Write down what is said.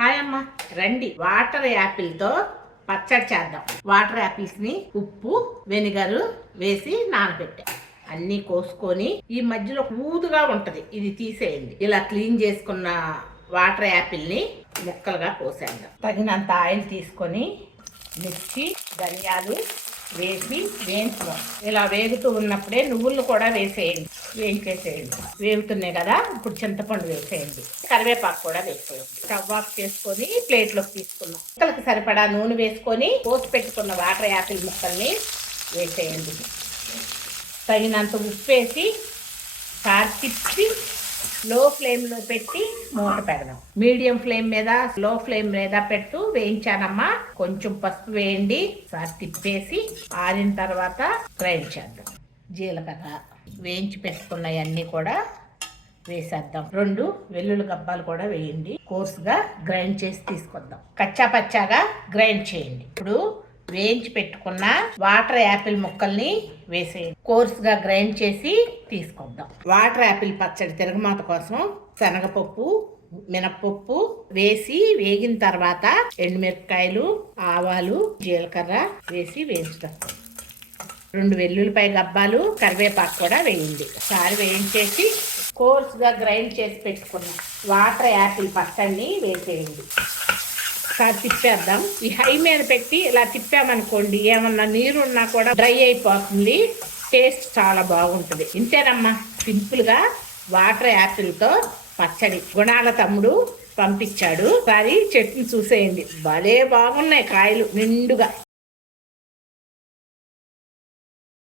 Hi అమ్మ, రండి water యాపిల్తో పచ్చడి చేద్దాం. వాటర్ యాపిల్స్ని ఉప్పు వెనిగరు వేసి నానబెట్టా. అన్నీ కోసుకొని ఈ మధ్యలో ఊదుగా ఉంటది, ఇది తీసేయండి. ఇలా క్లీన్ చేసుకున్న వాటర్ యాపిల్ని ముక్కలుగా కోసేద్దాం. తగినంత ఆయిల్ తీసుకొని మిర్చి ధనియాలు వేసి వేయించుదాం. ఇలా వేగుతూ ఉన్నప్పుడే నువ్వులను కూడా వేసేయండి, వేయించేసేయండి. వేగుతున్నాయి కదా, ఇప్పుడు చింతపండు వేసేయండి, కరివేపాకు కూడా వేసేయండి. స్టవ్ ఆఫ్ చేసుకొని ప్లేట్లోకి తీసుకున్నాం. ముక్కలకు సరిపడా నూనె వేసుకొని కోసి పెట్టుకున్న వాటర్ యాపిల్ ముక్కల్ని వేసేయండి. తగినంత ఉప్పు వేసి కార్ తిప్పి లో ఫ్లేమ్లో పెట్టి మూత పెడదాం. మీడియం ఫ్లేమ్ మీద లో ఫ్లేమ్ మీద పెట్టు వేయించానమ్మా. కొంచెం పసుపు వేయండి, సార్ తిప్పేసి ఆరిన తర్వాత గ్రైండ్ చేద్దాం. జీలకర్ర వేయించి పెట్టుకున్నవన్నీ కూడా వేసేద్దాం. 2 వెల్లుల్లి గబ్బాలు కూడా వేయండి. కోర్సుగా గ్రైండ్ చేసి తీసుకొద్దాం. కచ్చా పచ్చాగా గ్రైండ్ చేయండి. ఇప్పుడు వేయించి పెట్టుకున్న వాటర్ యాపిల్ ముక్కల్ని వేసేయండి. కోర్సుగా గ్రైండ్ చేసి తీసుకొద్దాం. వాటర్ యాపిల్ పచ్చడి తిరగమాత కోసం శనగపప్పు మినప్పప్పు వేసి వేగిన తర్వాత ఎండుమిరపకాయలు ఆవాలు జీలకర్ర వేసి వేయించుతాం. 2 వెల్లుల్లిపాయ గబ్బాలు కరివేపాకు కూడా వేయండి. ఒకసారి వేయించేసి కోర్సుగా గ్రైండ్ చేసి పెట్టుకున్న వాటర్ యాపిల్ పచ్చడిని వేసేయండి. తిప్పేద్దాం. ఈ హై మీద పెట్టి ఇలా తిప్పామనుకోండి, ఏమన్నా నీరు ఉన్నా కూడా డ్రై అయిపోతుంది. టేస్ట్ చాలా బాగుంటుంది. ఇంతేనమ్మా, సింపుల్గా వాటర్ యాపిల్తో పచ్చడి. గుణాల తమ్ముడు పంపించాడు. ఒకసారి చెట్టుని చూసేయండి, భలే బాగున్నాయి కాయలు నిండుగా.